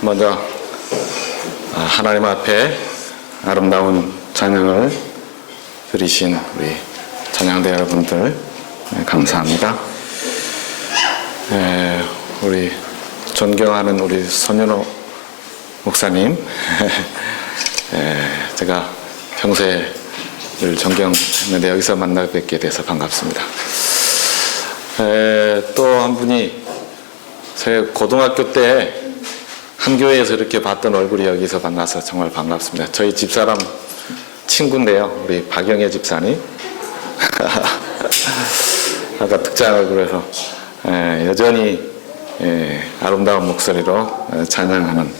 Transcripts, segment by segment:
먼저 하나님 앞에 아름다운 찬양을 드리신 우리 찬양대 여러분들 감사합니다. 우리 존경하는 우리 손현호 목사님, 제가 평소에 늘 존경했는데 여기서 만나 뵙게 돼서 반갑습니다. 또 한 분이 제 고등학교 때 한 교회에서 이렇게 봤던 얼굴이 여기서 만나서 정말 반갑습니다. 저희 집사람 친구인데요, 우리 박영애 집사님. 아까 특장 얼굴에서 여전히 아름다운 목소리로 찬양하는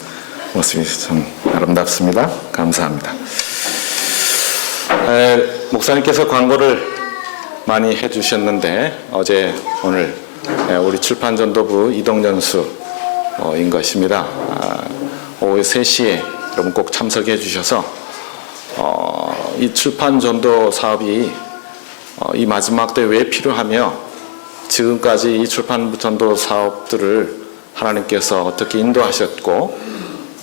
모습이 참 아름답습니다. 감사합니다. 목사님께서 광고를 많이 해주셨는데 어제 오늘 우리 출판전도부 이동연수인 것입니다. 오후 3시에 여러분 꼭 참석해 주셔서 이 출판전도 사업이 이 마지막 때 왜 필요하며 지금까지 이 출판전도 사업들을 하나님께서 어떻게 인도하셨고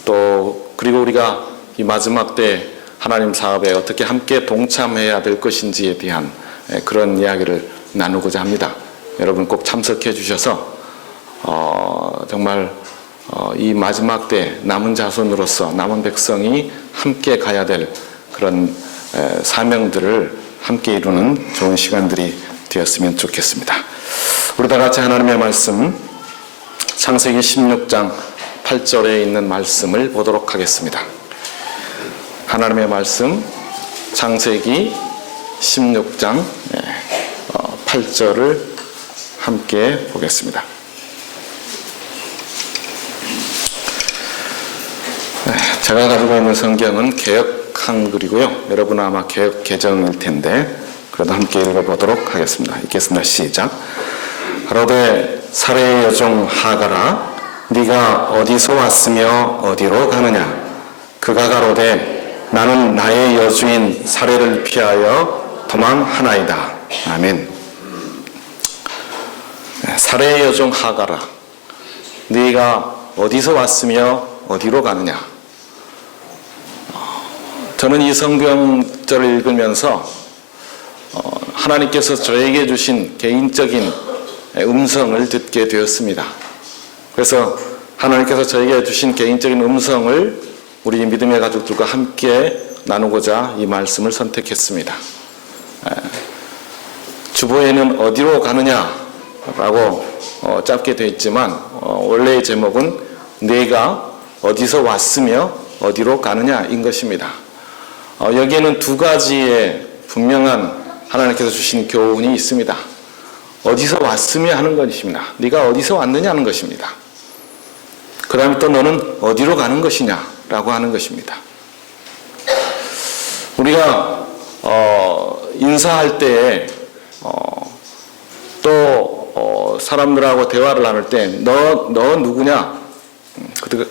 또 그리고 우리가 이 마지막 때 하나님 사업에 어떻게 함께 동참해야 될 것인지에 대한 그런 이야기를 나누고자 합니다. 여러분 꼭 참석해 주셔서 정말 이 마지막 때 남은 자손으로서 남은 백성이 함께 가야 될 그런 사명들을 함께 이루는 좋은 시간들이 되었으면 좋겠습니다. 우리 다 같이 하나님의 말씀 창세기 16장 8절에 있는 말씀을 보도록 하겠습니다. 하나님의 말씀 창세기 16장 8절을 함께 보겠습니다. 제가 가지고 있는 성경은 개역 한글이고요. 여러분은 아마 개역 개정일 텐데 그래도 함께 읽어보도록 하겠습니다. 읽겠습니다. 시작. 가로되 사레의 여종 하가라 네가 어디서 왔으며 어디로 가느냐. 그가 가로되 나는 나의 여주인 사레를 피하여 도망하나이다. 아멘. 사레의 여종 하가라 네가 어디서 왔으며 어디로 가느냐. 저는 이 성경절을 읽으면서 하나님께서 저에게 주신 개인적인 음성을 듣게 되었습니다. 그래서 하나님께서 저에게 주신 개인적인 음성을 우리 믿음의 가족들과 함께 나누고자 이 말씀을 선택했습니다. 주보에는 어디로 가느냐라고 짧게 되어 있지만 원래의 제목은 네가 어디서 왔으며 어디로 가느냐인 것입니다. 여기에는 두 가지의 분명한 하나님께서 주신 교훈이 있습니다. 어디서 왔으며 하는 것입니다. 네가 어디서 왔느냐 하는 것입니다. 그 다음에 또 너는 어디로 가는 것이냐라고 하는 것입니다. 우리가 인사할 때에 또 사람들하고 대화를 나눌 때 너 누구냐?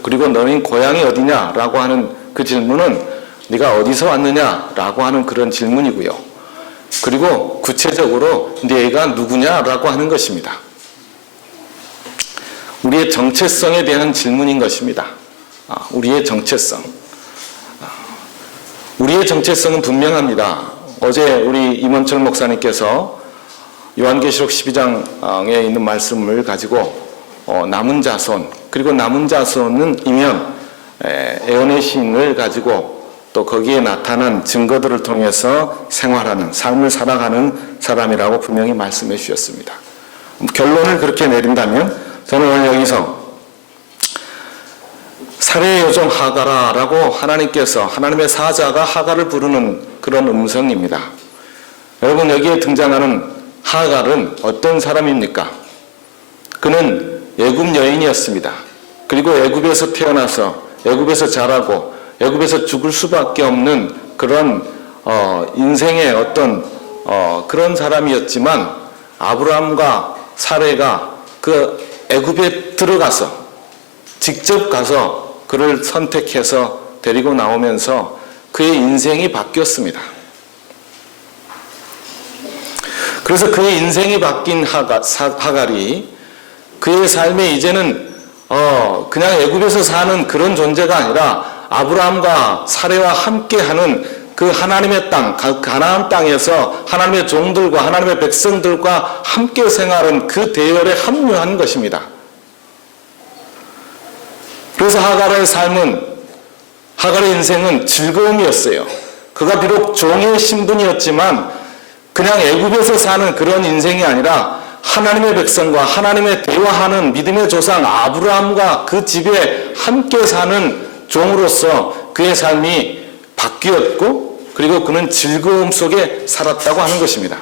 그리고 너는 고향이 어디냐라고 하는 그 질문은 네가 어디서 왔느냐라고 하는 그런 질문이고요. 그리고 구체적으로 네가 누구냐라고 하는 것입니다. 우리의 정체성에 대한 질문인 것입니다. 우리의 정체성. 우리의 정체성은 분명합니다. 어제 우리 임원철 목사님께서 요한계시록 12장에 있는 말씀을 가지고 남은 자손, 그리고 남은 자손은 이면 에온의 신을 가지고 또 거기에 나타난 증거들을 통해서 생활하는, 삶을 살아가는 사람이라고 분명히 말씀해 주셨습니다. 결론을 그렇게 내린다면 저는 오늘 여기서 사레의 여종 하가라라고 하나님께서, 하나님의 사자가 하가를 부르는 그런 음성입니다. 여러분, 여기에 등장하는 하갈은 어떤 사람입니까? 그는 애굽 여인이었습니다. 그리고 애굽에서 태어나서 애굽에서 자라고 애굽에서 죽을 수밖에 없는 그런 인생의 어떤 그런 사람이었지만 아브라함과 사레가 그 애굽에 들어가서 직접 가서 그를 선택해서 데리고 나오면서 그의 인생이 바뀌었습니다. 그래서 그의 인생이 바뀐 하갈이 그의 삶에 이제는 그냥 애굽에서 사는 그런 존재가 아니라 아브라함과 사레와 함께하는 그 하나님의 땅, 가나안 땅에서 하나님의 종들과 하나님의 백성들과 함께 생활한 그 대열에 합류한 것입니다. 그래서 하갈의 인생은 즐거움이었어요. 그가 비록 종의 신분이었지만 그냥 애굽에서 사는 그런 인생이 아니라 하나님의 백성과 하나님의 대화하는 믿음의 조상 아브라함과 그 집에 함께 사는 종으로서 그의 삶이 바뀌었고, 그리고 그는 즐거움 속에 살았다고 하는 것입니다.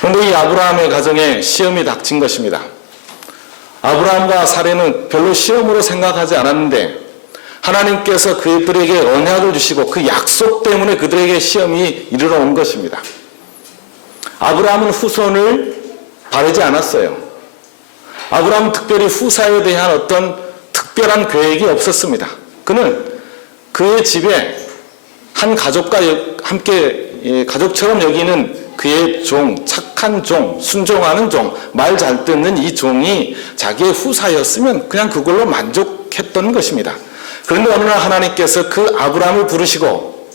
그런데 이 아브라함의 가정에 시험이 닥친 것입니다. 아브라함과 사레는 별로 시험으로 생각하지 않았는데 하나님께서 그들에게 언약을 주시고 그 약속 때문에 그들에게 시험이 이르러 온 것입니다. 아브라함은 후손을 바라지 않았어요. 아브라함은 특별히 후사에 대한 어떤 특별한 계획이 없었습니다. 그는 그의 집에 한 가족과 함께 가족처럼 여기는 그의 종, 착한 종, 순종하는 종, 말 잘 듣는 이 종이 자기의 후사였으면 그냥 그걸로 만족했던 것입니다. 그런데 어느 날 하나님께서 그 아브라함을 부르시고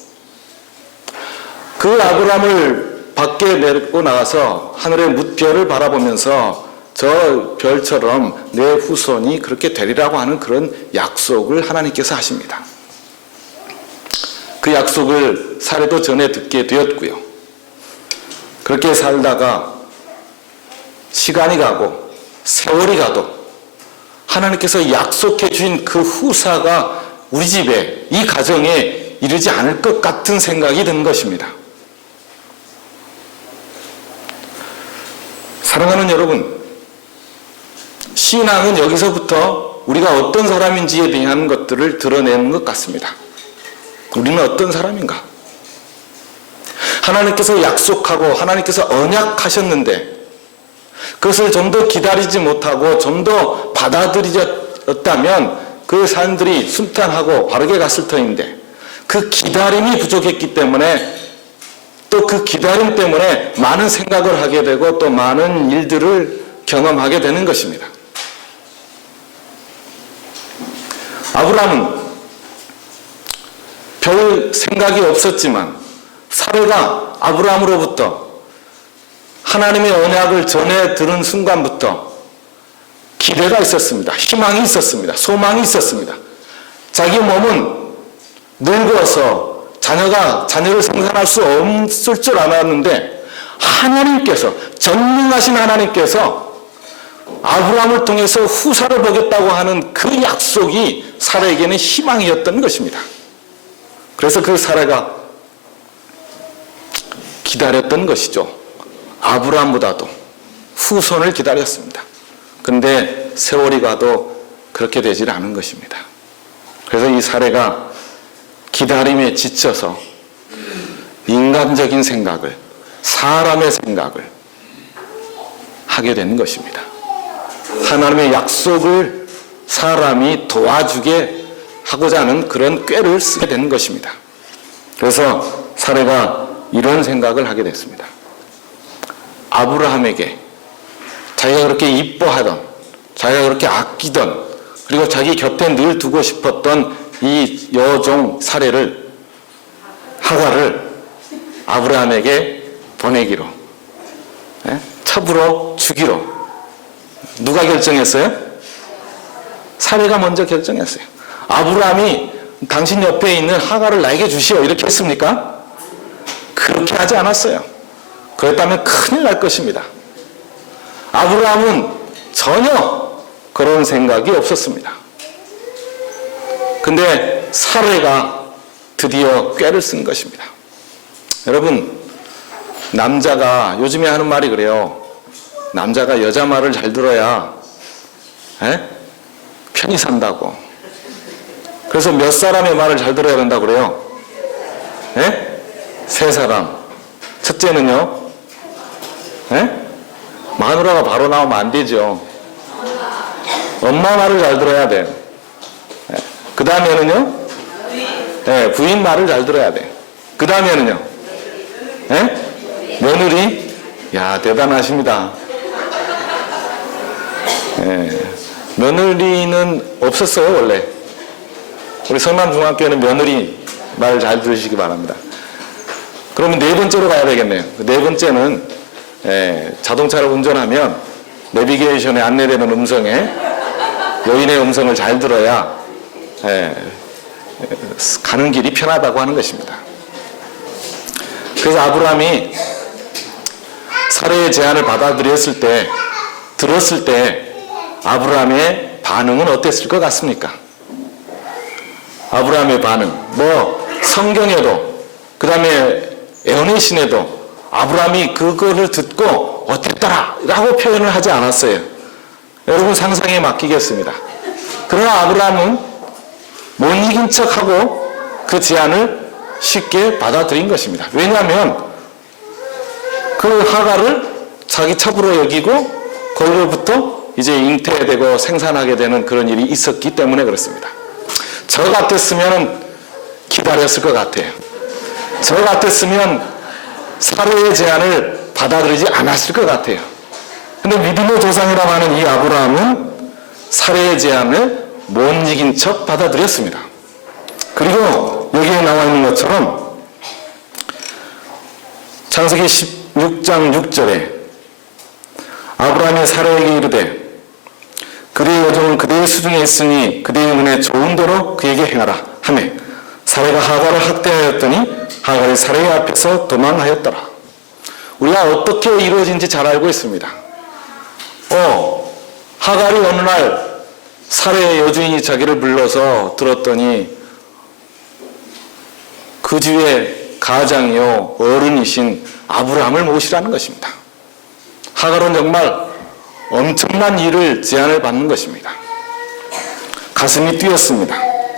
그 아브라함을 밖에 내고 나가서 하늘의 뭇별을 바라보면서 저 별처럼 내 후손이 그렇게 되리라고 하는 그런 약속을 하나님께서 하십니다. 그 약속을 사례도 전에 듣게 되었고요. 그렇게 살다가 시간이 가고 세월이 가도 하나님께서 약속해 주신 그 후사가 우리 집에, 이 가정에 이르지 않을 것 같은 생각이 든 것입니다. 사랑하는 여러분, 신앙은 여기서부터 우리가 어떤 사람인지에 대한 것들을 드러내는 것 같습니다. 우리는 어떤 사람인가? 하나님께서 약속하고 하나님께서 언약하셨는데 그것을 좀 더 기다리지 못하고 좀 더 받아들이었다면 그 사람들이 순탄하고 바르게 갔을 터인데 그 기다림이 부족했기 때문에 또 그 기다림 때문에 많은 생각을 하게 되고 또 많은 일들을 경험하게 되는 것입니다. 아브라함은 별 생각이 없었지만 사레가 아브라함으로부터 하나님의 언약을 전해 들은 순간부터 기대가 있었습니다. 희망이 있었습니다. 소망이 있었습니다. 자기 몸은 늙어서 자녀를 생산할 수 없을 줄 알았는데 하나님께서, 전능하신 하나님께서 아브라함을 통해서 후사를 보겠다고 하는 그 약속이 사라에게는 희망이었던 것입니다. 그래서 그 사라가 기다렸던 것이죠. 아브라함보다도 후손을 기다렸습니다. 그런데 세월이 가도 그렇게 되질 않은 것입니다. 그래서 이 사례가 기다림에 지쳐서 인간적인 생각을, 사람의 생각을 하게 되는 것입니다. 하나님의 약속을 사람이 도와주게 하고자 하는 그런 꾀를 쓰게 되는 것입니다. 그래서 사례가 이런 생각을 하게 됐습니다. 아브라함에게 자기가 그렇게 이뻐하던, 자기가 그렇게 아끼던, 그리고 자기 곁에 늘 두고 싶었던 이 여종 사례를, 하갈을 아브라함에게 보내기로, 첩으로 주기로 누가 결정했어요? 사례가 먼저 결정했어요. 아브라함이 당신 옆에 있는 하갈을 나에게 주시오 이렇게 했습니까? 그렇게 하지 않았어요. 그랬다면 큰일 날 것입니다. 아브라함은 전혀 그런 생각이 없었습니다. 근데 사례가 드디어 꾀를 쓴 것입니다. 여러분, 남자가 요즘에 하는 말이 그래요. 남자가 여자 말을 잘 들어야 편히 산다고. 그래서 몇 사람의 말을 잘 들어야 된다고 그래요? 3사람. 첫째는요? 마누라가 바로 나오면 안 되죠. 엄마 말을 잘 들어야 돼요. 그 다음에는요? 부인 말을 잘 들어야 돼요. 그 다음에는요? 며느리? 야, 대단하십니다. 며느리는 없었어요, 원래. 우리 성남중학교에는 며느리 말 잘 들으시기 바랍니다. 그러면 네 번째로 가야 되겠네요. 네 번째는 자동차를 운전하면 내비게이션에 안내되는 음성에 여인의 음성을 잘 들어야 가는 길이 편하다고 하는 것입니다. 그래서 아브라함이 사례의 제안을 들었을 때 아브라함의 반응은 어땠을 것 같습니까? 아브라함의 반응, 성경에도 그 다음에 에어네신에도 아브라함이 그거를 듣고 어땠더라 라고 표현을 하지 않았어요. 여러분 상상에 맡기겠습니다. 그러나 아브라함은 못 이긴 척하고 그 제안을 쉽게 받아들인 것입니다. 왜냐하면 그 하갈을 자기 첩으로 여기고 거기로부터 이제 잉태되고 생산하게 되는 그런 일이 있었기 때문에 그렇습니다. 저 같았으면 기다렸을 것 같아요. 저 같았으면 사례의 제안을 받아들이지 않았을 것 같아요. 근데 믿음의 조상이라고 하는 이 아브라함은 사례의 제안을 못 이긴 척 받아들였습니다. 그리고 여기에 나와 있는 것처럼 창세기 16장 6절에 아브라함이 사례에게 이르되 그대의 여종은 그대의 수중에 있으니 그대의 눈에 좋은 대로 그에게 행하라 하며 사례가 하갈을 학대하였더니 하갈이 사례의 앞에서 도망하였더라. 우리가 어떻게 이루어진지 잘 알고 있습니다. 하갈이 어느 날 사례의 여주인이 자기를 불러서 들었더니 그 집의 가장이요 어른이신 아브라함을 모시라는 것입니다. 하갈은 정말 엄청난 일을 제안을 받는 것입니다. 가슴이 뛰었습니다.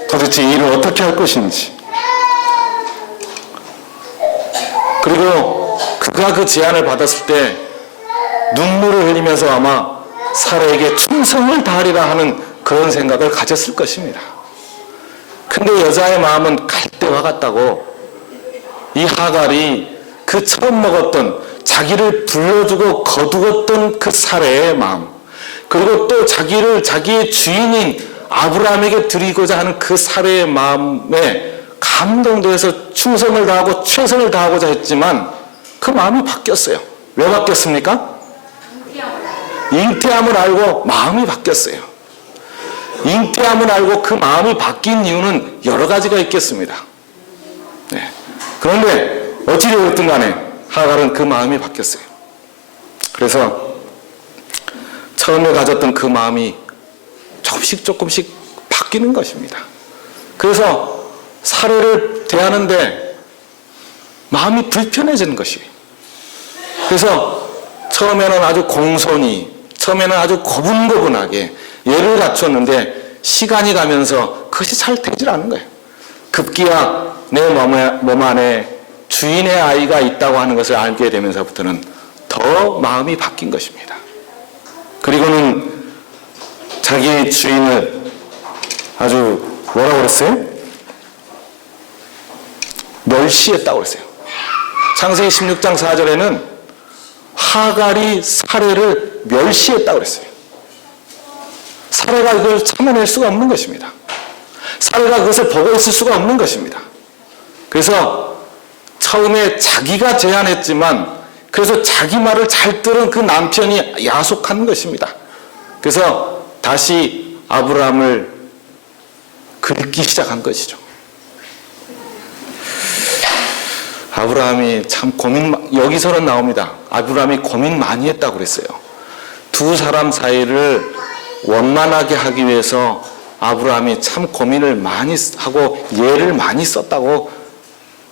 도대체 이 일을 어떻게 할 것인지. 그리고 그가 그 제안을 받았을 때 눈물을 흘리면서 아마 사례에게 충성을 다하리라 하는 그런 생각을 가졌을 것입니다. 근데 여자의 마음은 갈대와 같다고 이 하갈이 그 처음 먹었던 자기를 불러주고 거두었던 그 사례의 마음, 그리고 또 자기의 주인인 아브라함에게 드리고자 하는 그 사례의 마음에 감동돼서 충성을 다하고 최선을 다하고자 했지만 그 마음이 바뀌었어요. 왜 바뀌었습니까? 잉태함을 알고 마음이 바뀌었어요. 잉태함을 알고 그 마음이 바뀐 이유는 여러 가지가 있겠습니다. 그런데 어찌되었든 간에 하갈은 그 마음이 바뀌었어요. 그래서 처음에 가졌던 그 마음이 조금씩 바뀌는 것입니다. 그래서 사례를 대하는데 마음이 불편해지는 것이에요. 그래서 처음에는 아주 공손히, 처음에는 아주 고분고분하게 예를 갖췄는데 시간이 가면서 그것이 잘 되질 않은 거예요. 급기야 내 몸 안에 주인의 아이가 있다고 하는 것을 알게 되면서부터는 더 마음이 바뀐 것입니다. 그리고는 자기의 주인을 아주 뭐라고 그랬어요? 멸시했다고 그랬어요. 창세기 16장 4절에는 하갈이 사례를 멸시했다고 그랬어요. 사례가 이걸 참아낼 수가 없는 것입니다. 사례가 그것을 보고 있을 수가 없는 것입니다. 그래서 처음에 자기가 제안했지만 그래서 자기 말을 잘 들은 그 남편이 야속한 것입니다. 그래서 다시 아브라함을 긁기 시작한 것이죠. 아브라함이 참 여기서는 나옵니다. 아브라함이 고민 많이 했다고 그랬어요. 두 사람 사이를 원만하게 하기 위해서 아브라함이 참 고민을 많이 하고 예를 많이 썼다고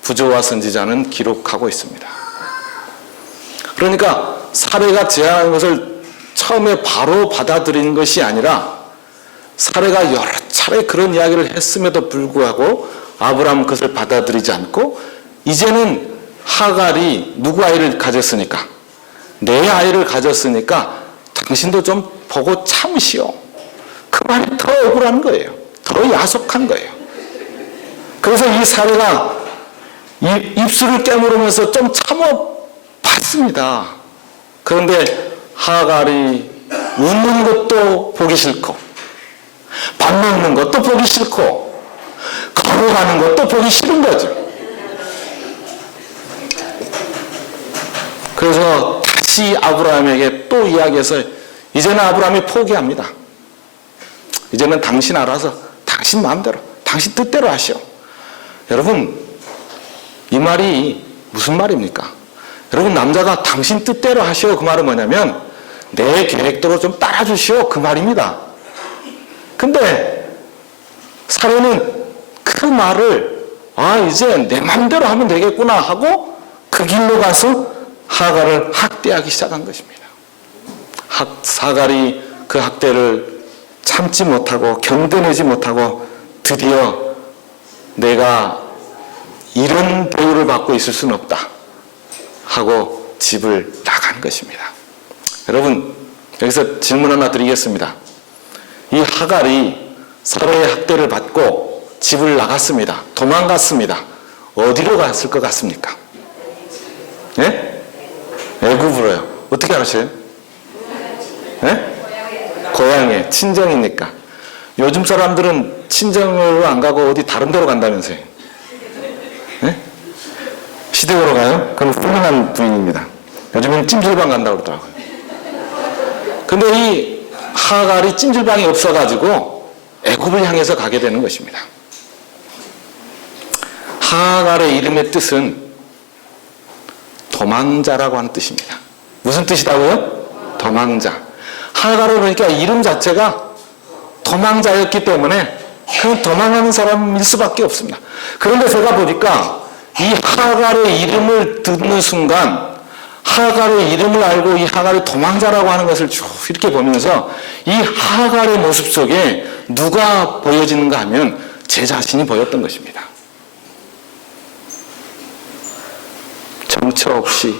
부조와 선지자는 기록하고 있습니다. 그러니까 사례가 제안한 것을 처음에 바로 받아들인 것이 아니라 사례가 여러 차례 그런 이야기를 했음에도 불구하고 아브라함은 그것을 받아들이지 않고 이제는 하갈이 누구 아이를 가졌으니까 내 아이를 가졌으니까 당신도 좀 보고 참으시오. 그 말이 더 억울한 거예요. 더 야속한 거예요. 그래서 이 사례가 입술을 깨물으면서 좀 참아봤습니다. 그런데 하갈이 웃는 것도 보기 싫고 밥 먹는 것도 보기 싫고 걸어가는 것도 보기 싫은 거죠. 그래서 다시 아브라함에게 또 이야기해서 이제는 아브라함이 포기합니다. 이제는 당신 알아서 당신 마음대로 당신 뜻대로 하시오. 여러분, 이 말이 무슨 말입니까? 여러분, 남자가 당신 뜻대로 하시오, 그 말은 뭐냐면 내 계획대로 좀 따라주시오, 그 말입니다. 근데 사례는 그 말을 이제 내 마음대로 하면 되겠구나 하고 그 길로 가서 하갈을 학대하기 시작한 것입니다. 사갈이 그 학대를 참지 못하고 견뎌내지 못하고 드디어 내가 이런 대우를 받고 있을 수는 없다 하고 집을 나간 것입니다. 여러분, 여기서 질문 하나 드리겠습니다. 이 하갈이 사라의 학대를 받고 집을 나갔습니다. 도망갔습니다. 어디로 갔을 것 같습니까? 예? 애굽으로요. 어떻게 알았어요? 예? 고향에 친정이니까. 요즘 사람들은 친정으로 안 가고 어디 다른 데로 간다면서요. 예? 시댁으로 가요? 그럼 훌륭한 부인입니다. 요즘엔 찜질방 간다고 그러더라고요. 근데 이 하갈이 찜질방이 없어가지고 애굽을 향해서 가게 되는 것입니다. 하갈의 이름의 뜻은 도망자라고 하는 뜻입니다. 무슨 뜻이라고요? 도망자. 하갈은 그러니까 이름 자체가 도망자였기 때문에 그냥 도망하는 사람일 수밖에 없습니다. 그런데 제가 보니까 이 하갈의 이름을 듣는 순간 하갈의 이름을 알고 이 하갈이 도망자라고 하는 것을 쭉 이렇게 보면서 이 하갈의 모습 속에 누가 보여지는가 하면 제 자신이 보였던 것입니다. 정처 없이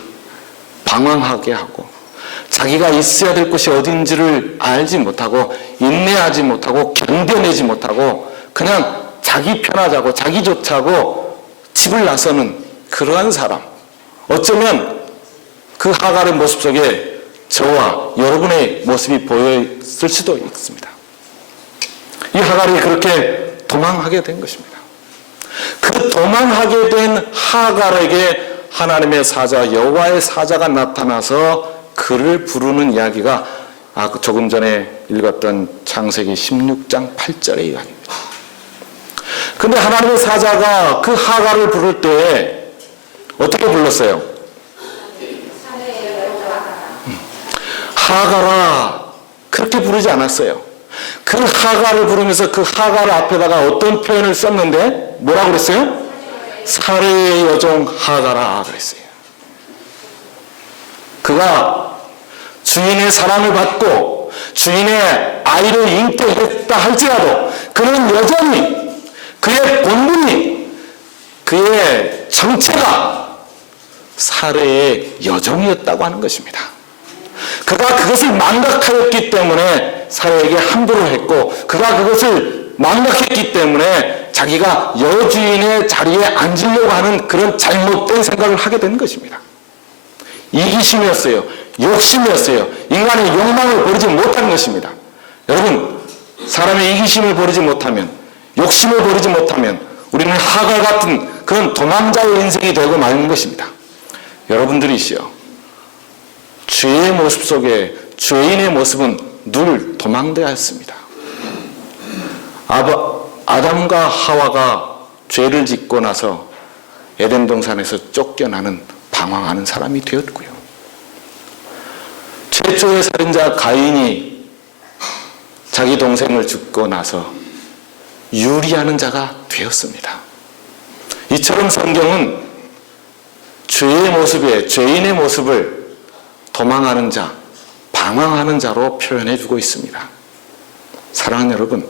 방황하게 하고 자기가 있어야 될 곳이 어딘지를 알지 못하고 인내하지 못하고 견뎌내지 못하고 그냥 자기 편하자고 자기 좋자고 집을 나서는 그러한 사람. 어쩌면 그 하갈의 모습 속에 저와 여러분의 모습이 보였을 수도 있습니다. 이 하갈이 그렇게 도망하게 된 것입니다. 그 도망하게 된 하갈에게 하나님의 사자 여호와의 사자가 나타나서 그를 부르는 이야기가 조금 전에 읽었던 창세기 16장 8절의 이야기입니다. 근데 하나님의 사자가 그 하갈을 부를 때 어떻게 불렀어요? 하갈아, 그렇게 부르지 않았어요. 그 하갈을 부르면서 그 하갈 앞에다가 어떤 표현을 썼는데 뭐라고 그랬어요? 사레의 여종 하갈아 그랬어요. 그가 주인의 사랑을 받고 주인의 아이를 잉태했다 할지라도 그는 여전히 그의 본분이 그의 정체가 사레의 여종이었다고 하는 것입니다. 그가 그것을 망각하였기 때문에 사레에게 함부로 했고 그가 그것을 망각했기 때문에 자기가 여주인의 자리에 앉으려고 하는 그런 잘못된 생각을 하게 된 것입니다. 이기심이었어요. 욕심이었어요. 인간의 욕망을 버리지 못한 것입니다. 여러분, 사람의 이기심을 버리지 못하면, 욕심을 버리지 못하면 우리는 하갈 같은 그런 도망자의 인생이 되고 마는 것입니다. 여러분들이시여, 죄의 모습 속에 죄인의 모습은 늘 도망대였습니다. 아담과 하와가 죄를 짓고 나서 에덴 동산에서 쫓겨나는 방황하는 사람이 되었고요. 최초의 살인자 가인이 자기 동생을 죽고 나서 유리하는 자가 되었습니다. 이처럼 성경은 죄의 모습에 죄인의 모습을 도망하는 자, 방황하는 자로 표현해 주고 있습니다. 사랑하는 여러분,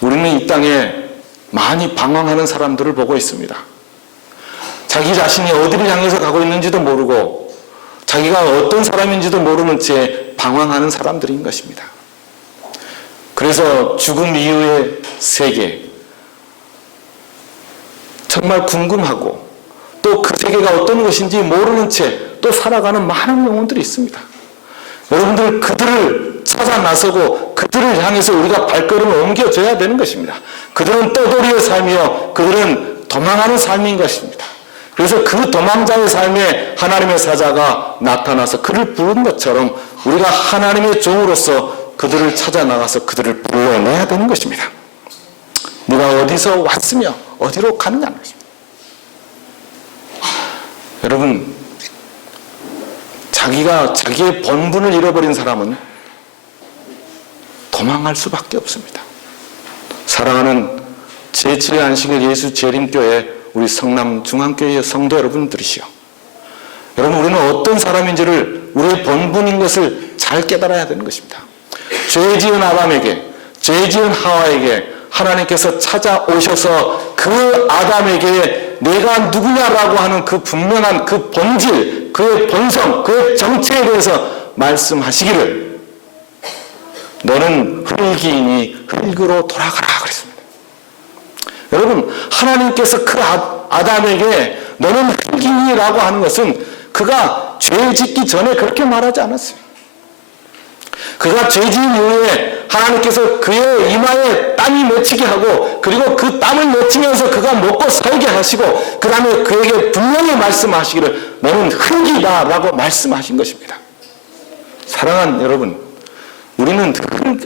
우리는 이 땅에 많이 방황하는 사람들을 보고 있습니다. 자기 자신이 어디를 향해서 가고 있는지도 모르고 자기가 어떤 사람인지도 모르는 채 방황하는 사람들인 것입니다. 그래서 죽음 이후의 세계, 정말 궁금하고 또 그 세계가 어떤 것인지 모르는 채 또 살아가는 많은 영혼들이 있습니다. 여러분들 그들을 찾아 나서고 그들을 향해서 우리가 발걸음을 옮겨줘야 되는 것입니다. 그들은 떠돌이의 삶이요, 그들은 도망하는 삶인 것입니다. 그래서 그 도망자의 삶에 하나님의 사자가 나타나서 그를 부른 것처럼 우리가 하나님의 종으로서 그들을 찾아 나가서 그들을 불러내야 되는 것입니다. 네가 어디서 왔으며 어디로 가느냐는 것입니다. 여러분, 자기의 본분을 잃어버린 사람은 도망할 수밖에 없습니다. 사랑하는 제7회 안식일 예수 재림교회 우리 성남중앙교회 성도 여러분들이시여, 여러분, 우리는 어떤 사람인지를 우리의 본분인 것을 잘 깨달아야 되는 것입니다. 죄 지은 아담에게, 죄 지은 하와에게 하나님께서 찾아오셔서 그 아담에게 내가 누구냐라고 하는 그 분명한 그 본질, 그의 본성, 그의 정체에 대해서 말씀하시기를 너는 흙이니 흙으로 돌아가라 그랬습니다. 여러분, 하나님께서 그 아담에게 너는 흙이니라고 하는 것은 그가 죄 짓기 전에 그렇게 말하지 않았어요. 그가 죄 지은 이후에 하나님께서 그의 이마에 땀이 맺히게 하고, 그리고 그 땀을 맺히면서 그가 먹고 살게 하시고, 그 다음에 그에게 분명히 말씀하시기를 너는 흙이다 라고 말씀하신 것입니다. 사랑하는 여러분, 우리는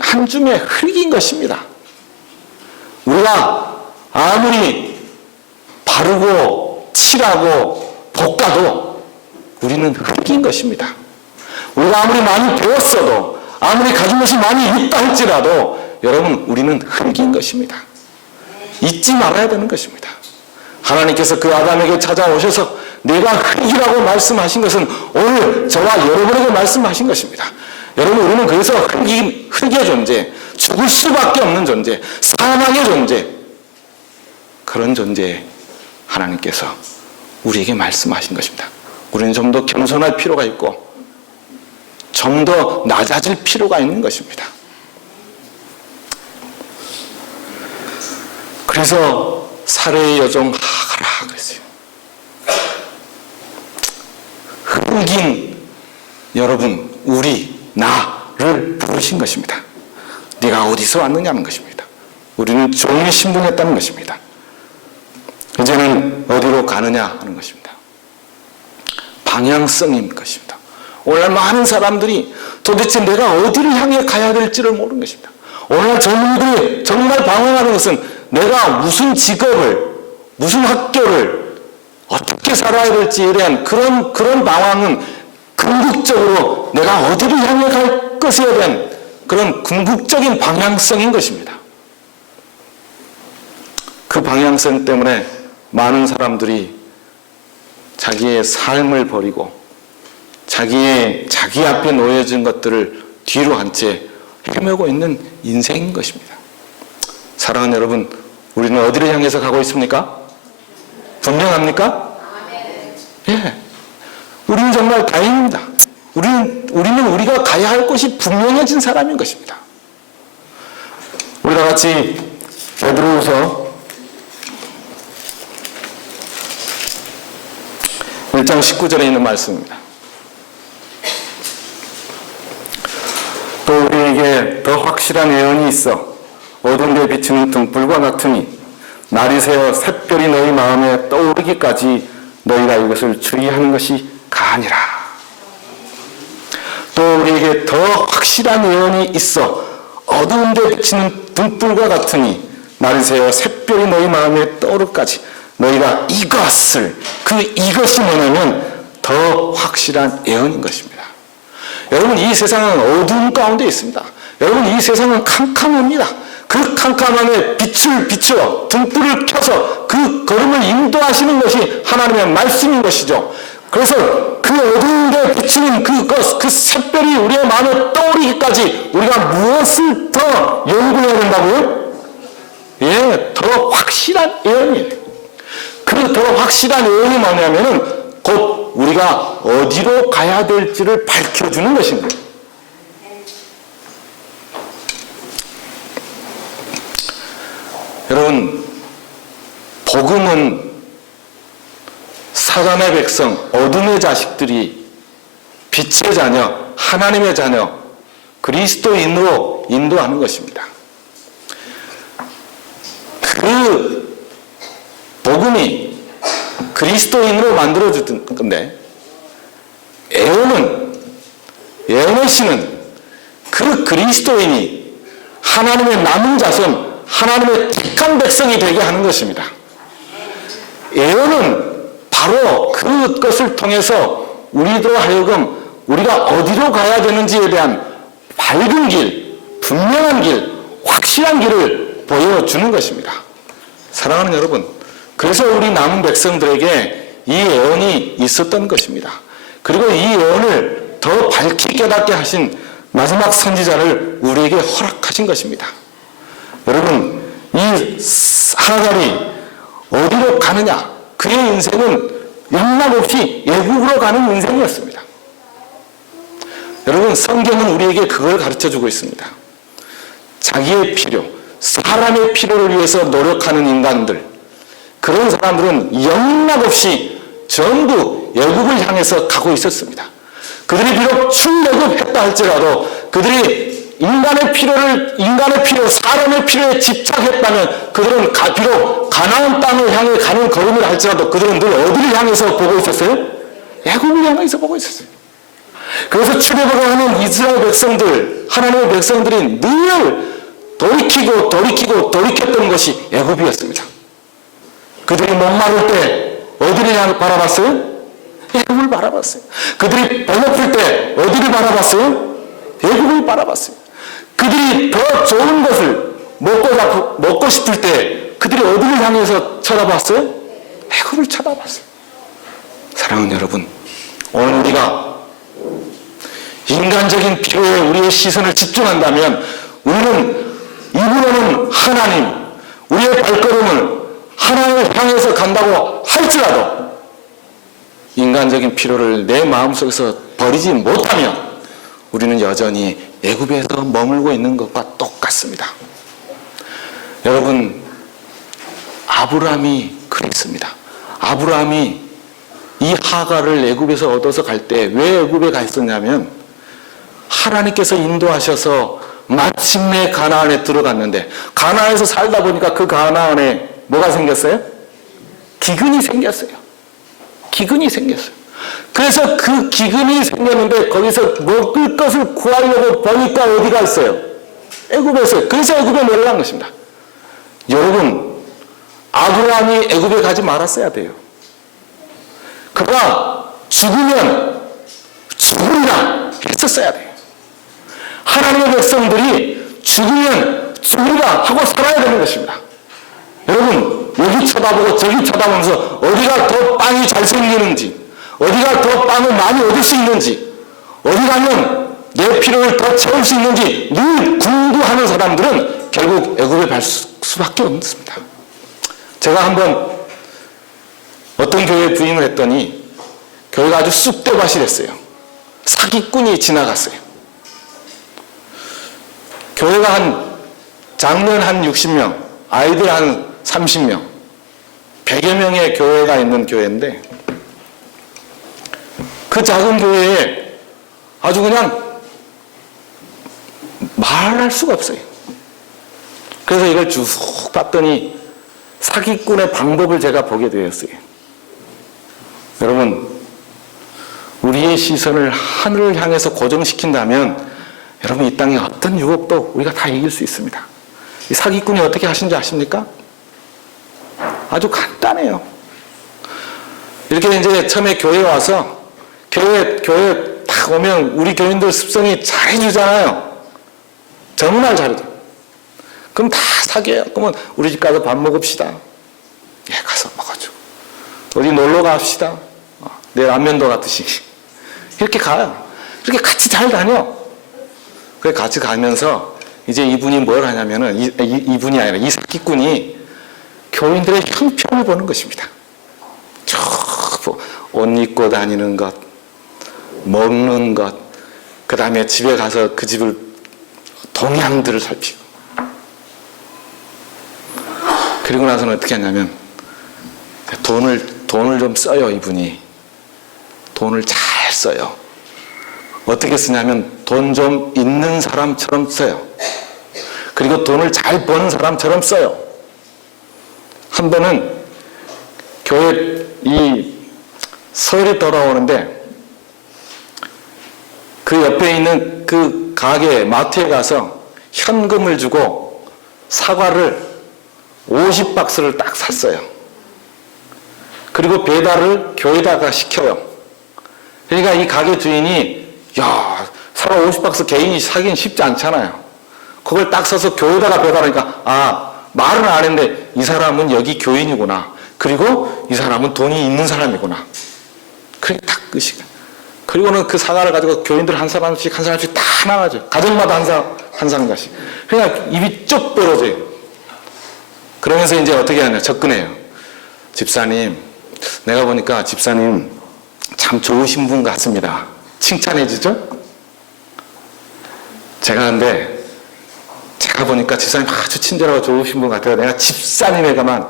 한 줌의 흙인 것입니다. 우리가 아무리 바르고 칠하고 볶아도 우리는 흙인 것입니다. 우리가 아무리 많이 배웠어도, 아무리 가진 것이 많이 있다 할지라도 여러분, 우리는 흙인 것입니다. 잊지 말아야 되는 것입니다. 하나님께서 그 아담에게 찾아오셔서 내가 흙이라고 말씀하신 것은 오늘 저와 여러분에게 말씀하신 것입니다. 여러분, 우리는 그래서 흙의 존재, 죽을 수밖에 없는 존재, 사망의 존재, 그런 존재에 하나님께서 우리에게 말씀하신 것입니다. 우리는 좀 더 겸손할 필요가 있고 좀 더 낮아질 필요가 있는 것입니다. 그래서 사례의 여종 하가라 그랬어요. 흑인 여러분, 나를 부르신 것입니다. 네가 어디서 왔느냐는 것입니다. 우리는 종의 신분했다는 것입니다. 이제는 어디로 가느냐 하는 것입니다. 방향성인 것입니다. 오늘 많은 사람들이 도대체 내가 어디를 향해 가야 될지를 모르는 것입니다. 오늘 젊은이들이 정말 방황하는 것은 내가 무슨 직업을, 무슨 학교를 어떻게 살아야 될지에 대한 그런 방황은 궁극적으로 내가 어디를 향해 갈 것에 대한 그런 궁극적인 방향성인 것입니다. 그 방향성 때문에 많은 사람들이 자기의 삶을 버리고 자기 앞에 놓여진 것들을 뒤로 한 채 헤매고 있는 인생인 것입니다. 사랑하는 여러분, 우리는 어디를 향해서 가고 있습니까? 분명합니까? 예. 우리는 정말 다행입니다. 우리는 우리가 가야 할 곳이 분명해진 사람인 것입니다. 우리 다 같이 베드로후서 1장 19절에 있는 말씀입니다. 또 우리에게 더 확실한 예언이 있어 어두운 데 비치는 등불과 같으니 날이 새어 샛별이 너희 마음에 떠오르기까지 너희가 이것을 주의하는 것이 가하니라. 또 우리에게 더 확실한 예언이 있어 어두운 데 비치는 등불과 같으니 날이 새어 샛별이 너희 마음에 떠오르기까지 너희가 이것이 뭐냐면 더 확실한 예언인 것입니다. 여러분, 이 세상은 어두운 가운데 있습니다. 여러분, 이 세상은 캄캄합니다. 그 캄캄함에 빛을 비추어 등불을 켜서 그 걸음을 인도하시는 것이 하나님의 말씀인 것이죠. 그래서 그 어두운 데 비추는 그 샛별이 우리의 마음에 떠오르기까지 우리가 무엇을 더 연구해야 된다고요? 예, 더 확실한 예언이에요. 그 더 확실한 예언이 뭐냐면은 곧 우리가 어디로 가야 될지를 밝혀주는 것입니다. 여러분, 복음은 사단의 백성, 어둠의 자식들이 빛의 자녀, 하나님의 자녀, 그리스도인으로 인도하는 것입니다. 그 복음이 그리스도인으로 만들어주던 건데, 예언의 신은 그 그리스도인이 하나님의 남은 자손, 하나님의 택한 백성이 되게 하는 것입니다. 예언은 바로 그것을 통해서 우리로 하여금 우리가 어디로 가야 되는지에 대한 밝은 길, 분명한 길, 확실한 길을 보여주는 것입니다. 사랑하는 여러분, 그래서 우리 남은 백성들에게 이 예언이 있었던 것입니다. 그리고 이 예언을 더 밝히 깨닫게 하신 마지막 선지자를 우리에게 허락하신 것입니다. 여러분, 이 하갈이 어디로 가느냐? 그의 인생은 영락없이 애국으로 가는 인생이었습니다. 여러분, 성경은 우리에게 그걸 가르쳐주고 있습니다. 자기의 필요, 사람의 필요를 위해서 노력하는 인간들, 그런 사람들은 영락없이 전부 애국을 향해서 가고 있었습니다. 그들이 비록 출애굽했다 할지라도 그들이 인간의 필요, 사람의 필요에 집착했다면 그들은 비록 가나안 땅을 향해 가는 걸음을 할지라도 그들은 늘 어디를 향해서 보고 있었어요? 애국을 향해서 보고 있었어요. 그래서 출애굽을 하는 이스라엘 백성들, 하나님의 백성들이 늘 돌이켰던 것이 애굽이었습니다. 그들이 목마를 때 어디를 향해 바라봤어요? 애굽을 바라봤어요. 그들이 배고플 때 어디를 바라봤어요? 애굽을 바라봤어요. 그들이 더 좋은 것을 먹고 싶을 때 그들이 어디를 향해서 쳐다봤어요? 애굽을 쳐다봤어요. 사랑하는 여러분, 오늘 우리가 인간적인 필요에 우리의 시선을 집중한다면 우리는 이분은 하나님, 우리의 발걸음을 하나님을 향해서 간다고 할지라도 인간적인 필요를 내 마음속에서 버리지 못하면 우리는 여전히 애굽에서 머물고 있는 것과 똑같습니다. 여러분, 아브라함이 그랬습니다. 아브라함이 이 하갈을 애굽에서 얻어서 갈 때 왜 애굽에 가 있었냐면 하나님께서 인도하셔서 마침내 가나안에 들어갔는데 가나안에서 살다 보니까 그 가나안에 뭐가 생겼어요? 기근이 생겼어요. 기근이 생겼어요. 그래서 그 기근이 생겼는데 거기서 먹을 것을 구하려고 보니까 어디가 있어요? 애굽에 있어요. 그래서 애굽에 내려간 것입니다. 여러분, 아브라함이 애굽에 가지 말았어야 돼요. 그가 죽으면 죽으리라 했었어야 돼요. 하나님의 백성들이 죽으면 죽으리라 하고 살아야 되는 것입니다. 여러분, 여기 쳐다보고 저기 쳐다보면서 어디가 더 빵이 잘 생기는지, 어디가 더 빵을 많이 얻을 수 있는지, 어디 가면 내 필요를 더 채울 수 있는지 늘 궁금해하는 사람들은 결국 애굽에 갈 수밖에 없습니다. 제가 한번 어떤 교회에 부임을 했더니 교회가 아주 쑥대밭이 됐어요. 사기꾼이 지나갔어요. 교회가 장년 한 60명, 아이들 한 30명, 100여 명의 교회가 있는 교회인데 그 작은 교회에 아주 그냥 말할 수가 없어요. 그래서 이걸 쭉 봤더니 사기꾼의 방법을 제가 보게 되었어요. 여러분, 우리의 시선을 하늘을 향해서 고정시킨다면 여러분, 이 땅의 어떤 유혹도 우리가 다 이길 수 있습니다. 이 사기꾼이 어떻게 하신지 아십니까? 아주 간단해요. 이렇게 이제 처음에 교회에 와서 교회 딱 오면 우리 교인들 습성이 잘해주잖아요. 정말 잘해줘. 그럼 다 사귀어요. 그러면 우리 집 가서 밥 먹읍시다. 예, 가서 먹어줘. 어디 놀러 갑시다. 내 라면도 같듯이. 이렇게 가요. 이렇게 같이 잘 다녀. 그래 같이 가면서 이제 이분이 뭘 하냐면은 이분이 아니라 이 사기꾼이 교인들의 형편을 보는 것입니다. 옷 입고 다니는 것, 먹는 것, 그 다음에 집에 가서 그 집을 동향들을 살피고, 그리고 나서는 어떻게 하냐면 돈을 좀 써요. 이분이 돈을 잘 써요. 어떻게 쓰냐면 돈 좀 있는 사람처럼 써요. 그리고 돈을 잘 버는 사람처럼 써요. 한 번은 교회 이 설이 돌아오는데 그 옆에 있는 그 가게 마트에 가서 현금을 주고 사과를 50박스를 딱 샀어요. 그리고 배달을 교회다가 시켜요. 그러니까 이 가게 주인이 야, 사과 50박스 개인이 사긴 쉽지 않잖아요. 그걸 딱 써서 교회다가 배달하니까 말은 안 했는데 이 사람은 여기 교인이구나. 그리고 이 사람은 돈이 있는 사람이구나. 그게 딱 끝이야. 그리고는 그 사과를 가지고 교인들 한 사람씩 다 나가죠. 가정마다 한 상자씩. 그냥 입이 쭉 벌어져요. 그러면서 이제 어떻게 하냐, 접근해요. 집사님, 내가 보니까 집사님 참 좋으신 분 같습니다. 칭찬해 주죠? 제가 보니까 집사님 아주 친절하고 좋으신 분 같아요. 내가 집사님에게만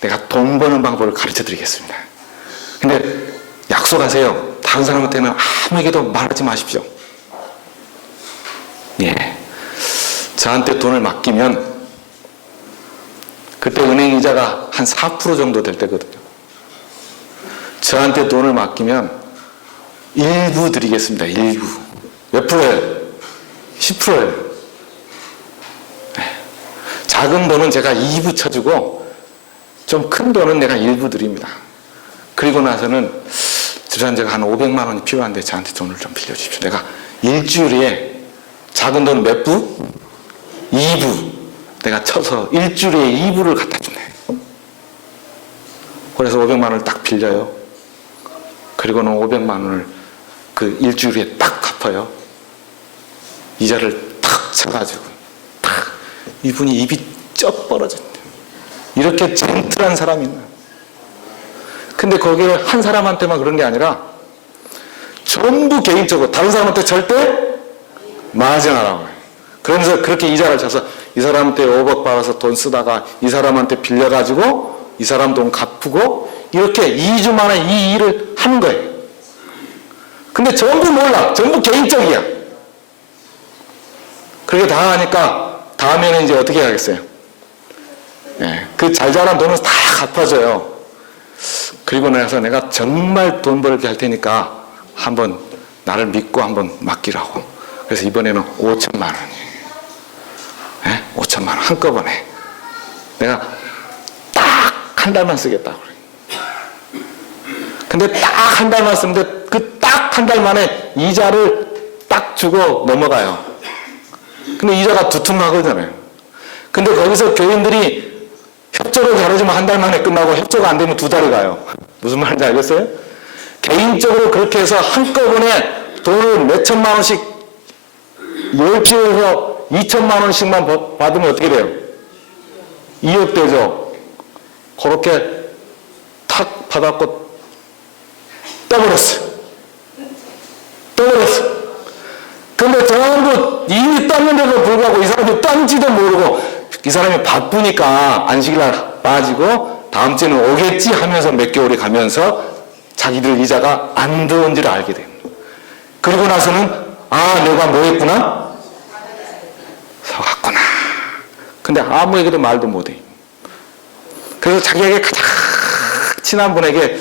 내가 돈 버는 방법을 가르쳐 드리겠습니다. 근데 약속하세요. 다른 사람한테는 아무에게도 말하지 마십시오. 예. 저한테 돈을 맡기면 그때 은행 이자가 한 4% 정도 될 때거든요. 저한테 돈을 맡기면 일부 드리겠습니다. 일부. 몇 프로예요? 10%예요. 작은 돈은 제가 2부 쳐주고 좀 큰 돈은 내가 일부 드립니다. 그리고 나서는 집사님 제가 한 500만 원이 필요한데 저한테 돈을 좀 빌려주십시오. 내가 일주일에 작은 돈 몇 부? 2부. 내가 쳐서 일주일에 2부를 갖다 주네. 그래서 500만 원을 딱 빌려요. 그리고는 500만 원을 그 일주일에 딱 갚아요. 이자를 탁 쳐가지고 탁. 이분이 입이 쩍 벌어졌대요. 이렇게 젠틀한 사람이 있나. 근데 거기를 한 사람한테만 그런 게 아니라 전부 개인적으로 다른 사람한테 절대 말하지 않으라고 해요. 그러면서 그렇게 이자를 쳐서 이 사람한테 5억 받아서 돈 쓰다가 이 사람한테 빌려가지고 이 사람 돈 갚고 이렇게 2주 만에 이 일을 하는 거예요. 근데 전부 몰라. 전부 개인적이야. 그렇게 다 하니까 다음에는 이제 어떻게 하겠어요? 예, 그 잘 자란 돈을 다 갚아줘요. 그리고 나서 내가 정말 돈 벌게 할 테니까 한번 나를 믿고 한번 맡기라고. 그래서 이번에는 5천만 원이에요. 예? 5천만 원 한꺼번에. 내가 딱 한 달만 쓰겠다고 그래. 근데 딱 한 달만 쓰는데 그 딱 한 달 만에 이자를 딱 주고 넘어가요. 근데 이자가 두툼하거든요. 근데 거기서 교인들이 협조를 잘해주면 한 달 만에 끝나고 협조가 안 되면 2달이 가요. 무슨 말인지 알겠어요? 개인적으로 그렇게 해서 한꺼번에 돈을 몇 천만 원씩 10주에서 2천만 원씩만 받으면 어떻게 돼요? 2억 되죠? 그렇게 탁 받았고 떠버렸어요. 근데 전부 이미 떴는데도 불구하고 이 사람이 떤지도 모르고 이 사람이 바쁘니까 안식일날 빠지고 다음 주에는 오겠지 하면서 몇 개월이 가면서 자기들 이자가 안 들어온지를 알게 됩니다. 그리고 나서는 내가 뭐 했구나? 속았구나. 근데 아무에게도 말도 못해. 그래서 자기에게 가장 친한 분에게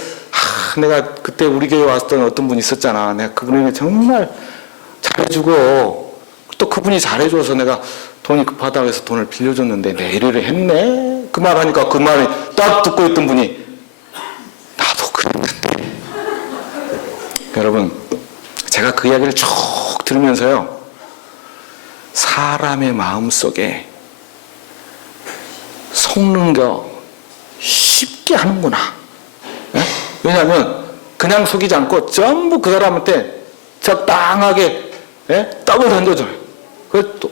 내가 그때 우리 교회 왔던 어떤 분이 있었잖아. 내가 그분에게 정말 잘해주고 또 그분이 잘해줘서 내가 돈이 급하다고 해서 돈을 빌려줬는데 내 일을 했네. 그 말 하니까 그 말이 딱 듣고 있던 분이 나도 그랬는데. 여러분 제가 그 이야기를 쭉 들으면서요. 사람의 마음속에 속는 거 쉽게 하는구나. 예? 왜냐하면 그냥 속이지 않고 전부 그 사람한테 적당하게 떡을 던져줘요. 그걸 또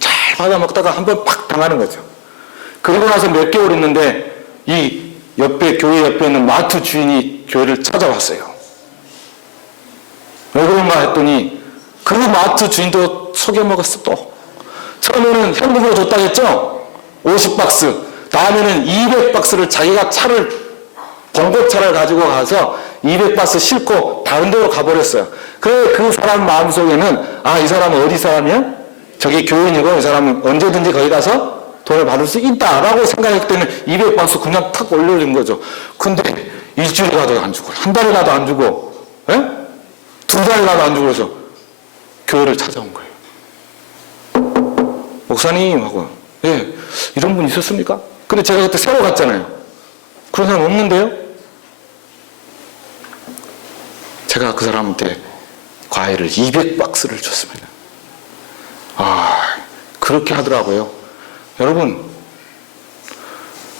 잘 받아먹다가 한번 팍 당하는 거죠. 그리고 나서 몇 개월 있는데 이 교회 옆에 있는 마트 주인이 교회를 찾아왔어요. 왜 그런가 했더니 그 마트 주인도 속여먹었어 또. 처음에는 현금으로 줬다고 했죠? 50박스. 다음에는 200박스를 자기가 봉고차를 가지고 가서 200바스 싣고 다른 데로 가버렸어요. 그래 그 사람 마음속에는 이 사람은 어디 사람이야? 저기 교인이고 이 사람은 언제든지 거기 가서 돈을 받을 수 있다라고 생각했기 때문에 200바스 그냥 탁 올려준 거죠. 근데 일주일 가도 안 주고 한 달 가도 안 주고 두 달 가도 안 주고 그래서 교회를 찾아온 거예요. 목사님 하고 이런 분 있었습니까? 근데 제가 그때 새로 갔잖아요. 그런 사람 없는데요? 제가 그 사람한테 과일을 200박스를 줬습니다. 그렇게 하더라고요. 여러분,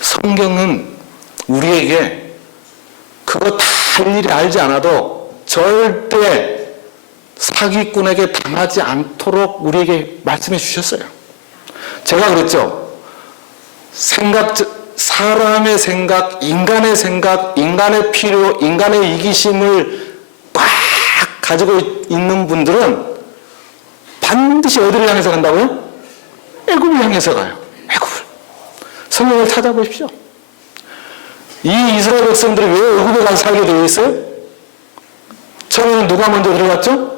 성경은 우리에게 그거 다 일일이 알지 않아도 절대 사기꾼에게 당하지 않도록 우리에게 말씀해 주셨어요. 제가 그랬죠. 사람의 생각, 인간의 필요, 인간의 이기심을 꽉 가지고 있는 분들은 반드시 어디를 향해서 간다고요? 애굽을 향해서 가요. 애굽을. 성경을 찾아보십시오. 이 이스라엘 백성들이 왜 애굽에 가서 살게 되어 있어요? 처음에는 누가 먼저 들어갔죠?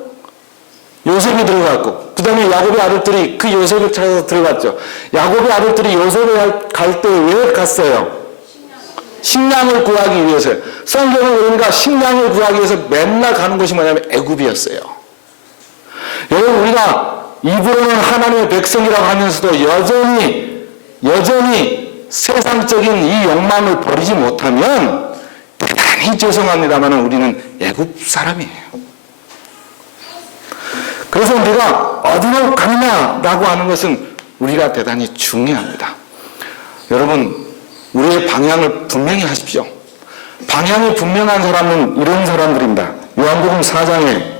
요셉이 들어갔고, 그 다음에 야곱의 아들들이 그 요셉을 찾아서 들어갔죠. 야곱의 아들들이 요셉에 갈 때 왜 갔어요? 식량을 구하기 위해서요. 성경을 보니까 식량을 구하기 위해서 맨날 가는 곳이 뭐냐면 애굽이었어요. 여러분, 우리가 입으로는 하나님의 백성이라고 하면서도 여전히 세상적인 이 욕망을 버리지 못하면 대단히 죄송합니다만 우리는 애굽 사람이에요. 그래서 우리가 어디로 가느냐라고 하는 것은 우리가 대단히 중요합니다. 여러분, 우리의 방향을 분명히 하십시오. 방향이 분명한 사람은 이런 사람들입니다. 요한복음 4장에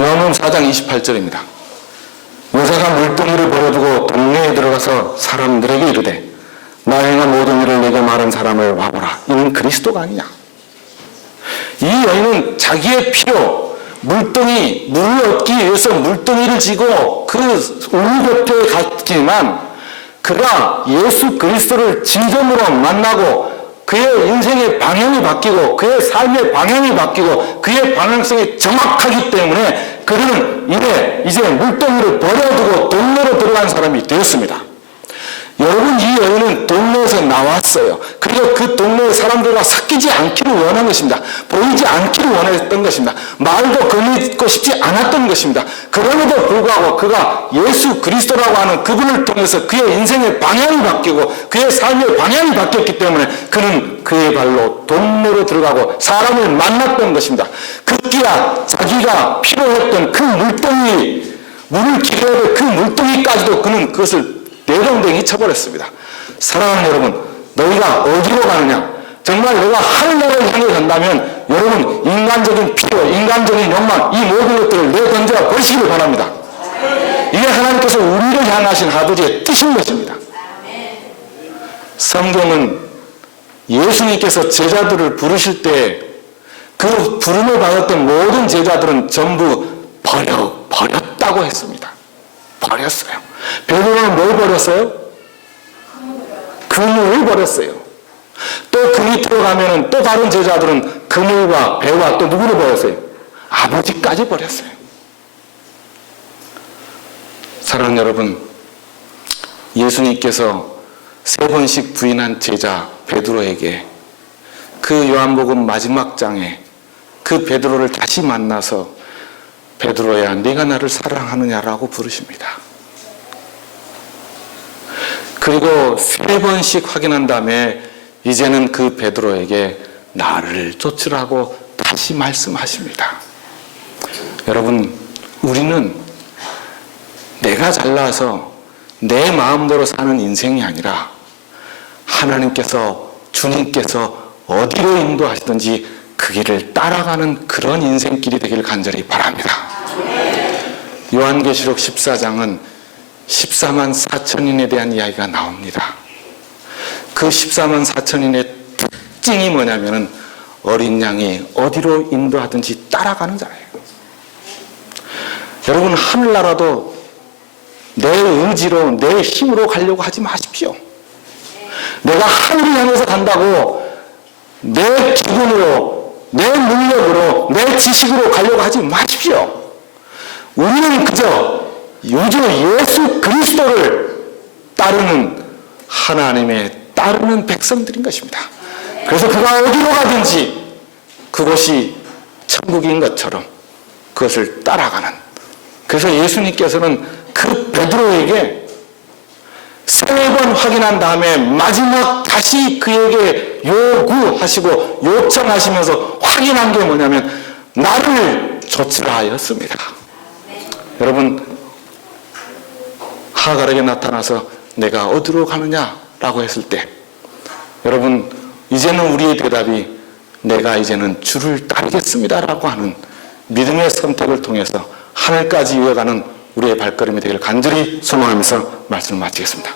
요한복음 4장 28절입니다. 여자가 물동이를 버려두고 동네에 들어가서 사람들에게 이르되 나 행한 모든 일을 내게 말한 사람을 와보라. 이는 그리스도가 아니냐. 이 여인은 자기의 필요, 물동이, 물을 얻기 위해서 물동이를 지고 그 울 곁에 갔지만 그가 예수 그리스도를 진정으로 만나고 그의 인생의 방향이 바뀌고 그의 삶의 방향이 바뀌고 그의 방향성이 정확하기 때문에 그는 이제 물동이를 버려두고 동네로 들어간 사람이 되었습니다. 여러분, 이 여인은 동네에서 나왔어요. 그리고 그 동네 사람들과 섞이지 않기를 원한 것입니다. 보이지 않기를 원했던 것입니다. 말도 거느리고 싶지 않았던 것입니다. 그럼에도 불구하고 그가 예수 그리스도라고 하는 그분을 통해서 그의 인생의 방향이 바뀌고 그의 삶의 방향이 바뀌었기 때문에 그는 그의 발로 동네로 들어가고 사람을 만났던 것입니다. 급기야 자기가 필요했던 그 물동이, 물을 기려야 될 그 물동이까지도 그는 그것을 내동댕이 쳐버렸습니다. 사랑하는 여러분, 너희가 어디로 가느냐? 정말 너희가 하늘나라를 향해 간다면 여러분, 인간적인 필요, 인간적인 욕망, 이 모든 것들을 내던져 버리시길 바랍니다. 이게 하나님께서 우리를 향하신 아버지의 뜻인 것입니다. 성경은 예수님께서 제자들을 부르실 때 그 부름을 받았던 모든 제자들은 전부 버렸다고 했습니다. 버렸어요. 베드로는 뭘 버렸어요? 그물을 버렸어요. 또 그 밑으로 가면은 또 다른 제자들은 그물과 배와 또 누구를 버렸어요? 아버지까지 버렸어요. 사랑하는 여러분, 예수님께서 3번씩 부인한 제자 베드로에게 그 요한복음 마지막 장에 그 베드로를 다시 만나서 베드로야, 네가 나를 사랑하느냐라고 부르십니다. 그리고 3번씩 확인한 다음에 이제는 그 베드로에게 나를 쫓으라고 다시 말씀하십니다. 여러분, 우리는 내가 잘나서 내 마음대로 사는 인생이 아니라 하나님께서, 주님께서 어디로 인도하시든지 그 길을 따라가는 그런 인생길이 되기를 간절히 바랍니다. 요한계시록 14장은 14만 4천인에 대한 이야기가 나옵니다. 그 14만 4천인의 특징이 뭐냐면은 어린 양이 어디로 인도하든지 따라가는 자예요. 여러분, 하늘나라도 내 의지로, 내 힘으로 가려고 하지 마십시오. 내가 하늘을 향해서 간다고 내 기분으로, 내 능력으로, 내 지식으로 가려고 하지 마십시오. 우리는 그저 요즘 예수 그리스도를 따르는 하나님의 따르는 백성들인 것입니다. 그래서 그가 어디로 가든지 그곳이 천국인 것처럼 그것을 따라가는. 그래서 예수님께서는 그 베드로에게 3번 확인한 다음에 마지막 다시 그에게 요구하시고 요청하시면서 확인한 게 뭐냐면 나를 좇으라 하였습니다. 여러분, 하갈에게 나타나서 내가 어디로 가느냐라고 했을 때 여러분, 이제는 우리의 대답이 내가 이제는 주를 따르겠습니다라고 하는 믿음의 선택을 통해서 하늘까지 이어가는 우리의 발걸음이 되기를 간절히 소망하면서 말씀을 마치겠습니다.